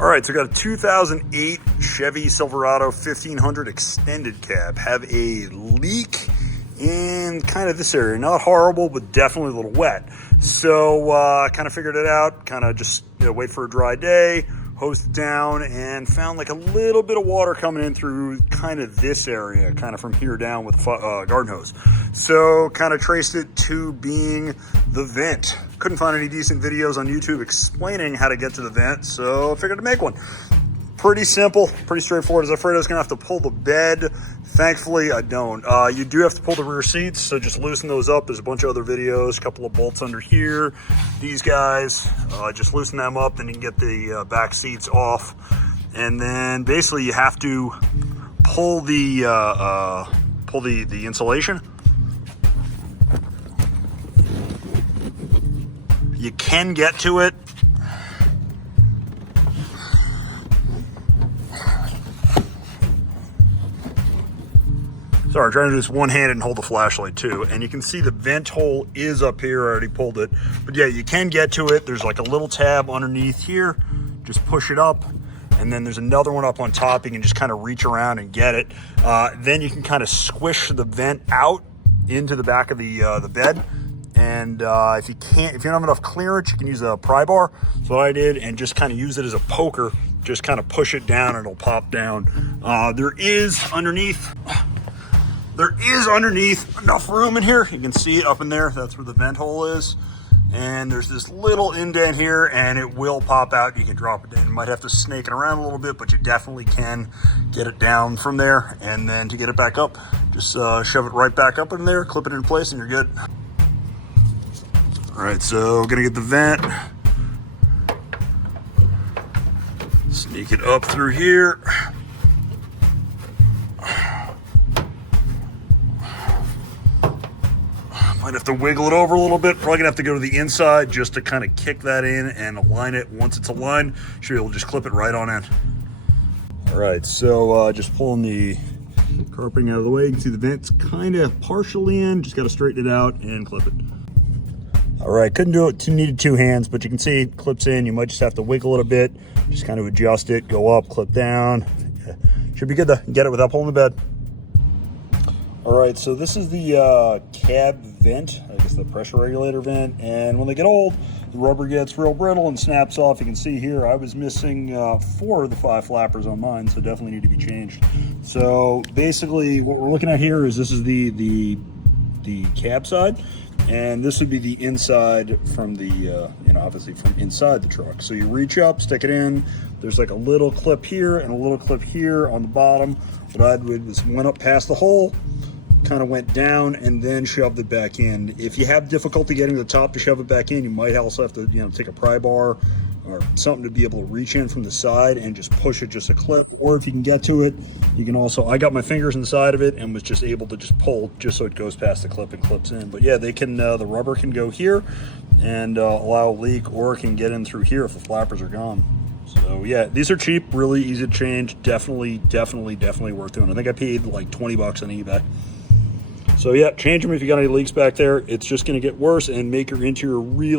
All right, so I got a 2008 Chevy Silverado 1500 extended cab. Have a leak in kind of this area. Not horrible, but definitely a little wet. So kind of figured it out, kind of just wait for a dry day, hosed it down, and found like a little bit of water coming in through kind of this area, kind of from here down with garden hose. So kind of traced it to being the vent. Couldn't find any decent videos on YouTube explaining how to get to the vent, so I figured to make one. Pretty simple, pretty straightforward. I was afraid I was gonna have to pull the bed. Thankfully, I don't. You do have to pull the rear seats, so just loosen those up. There's a bunch of other videos, a couple of bolts under here. These guys, just loosen them up, then you can get the back seats off. And then basically you have to pull the insulation. You can get to it. Sorry, I'm trying to do this one-handed and hold the flashlight too. And you can see the vent hole is up here. I already pulled it. But yeah, you can get to it. There's like a little tab underneath here. Just push it up. And then there's another one up on top. You can just kind of reach around and get it. Then you can kind of squish the vent out into the back of the bed. And if you don't have enough clearance, you can use a pry bar. That's what I did, and just kind of use it as a poker. Just kind of push it down and it'll pop down. There is underneath enough room in here. You can see it up in there. That's where the vent hole is. And there's this little indent here, and it will pop out. You can drop it in. You might have to snake it around a little bit, but you definitely can get it down from there. And then to get it back up, just shove it right back up in there, clip it in place, and you're good. All right, so gonna get the vent. Sneak it up through here. Might have to wiggle it over a little bit. Probably gonna have to go to the inside just to kind of kick that in and align it. Once it's aligned, should be able to just clip it right on in. All right, so just pulling the carpeting out of the way. You can see the vent's kind of partially in. Just gotta straighten it out and clip it. All right, couldn't do it, needed two hands, but you can see it clips in. You might just have to wiggle it a bit, just kind of adjust it, go up, clip down. Yeah. Should be good to get it without pulling the bed. All right, so this is the cab vent, I guess the pressure regulator vent. And when they get old, the rubber gets real brittle and snaps off. You can see here, I was missing 4 of the 5 flappers on mine, so definitely need to be changed. So basically what we're looking at here is this is the cab side. And this would be the inside from the, obviously from inside the truck. So you reach up, stick it in. There's like a little clip here and a little clip here on the bottom. What I did was went up past the hole, kind of went down, and then shoved it back in. If you have difficulty getting to the top to shove it back in, you might also have to, take a pry bar or something to be able to reach in from the side and just push it just a clip. Or if you can get to it, you can also, I got my fingers inside of it and was just able to just pull just so it goes past the clip and clips in. But yeah, they can, the rubber can go here and allow a leak, or it can get in through here if the flappers are gone. So yeah, these are cheap, really easy to change. Definitely worth doing. I think I paid like 20 bucks on eBay. So yeah, change them if you got any leaks back there. It's just gonna get worse and make your interior really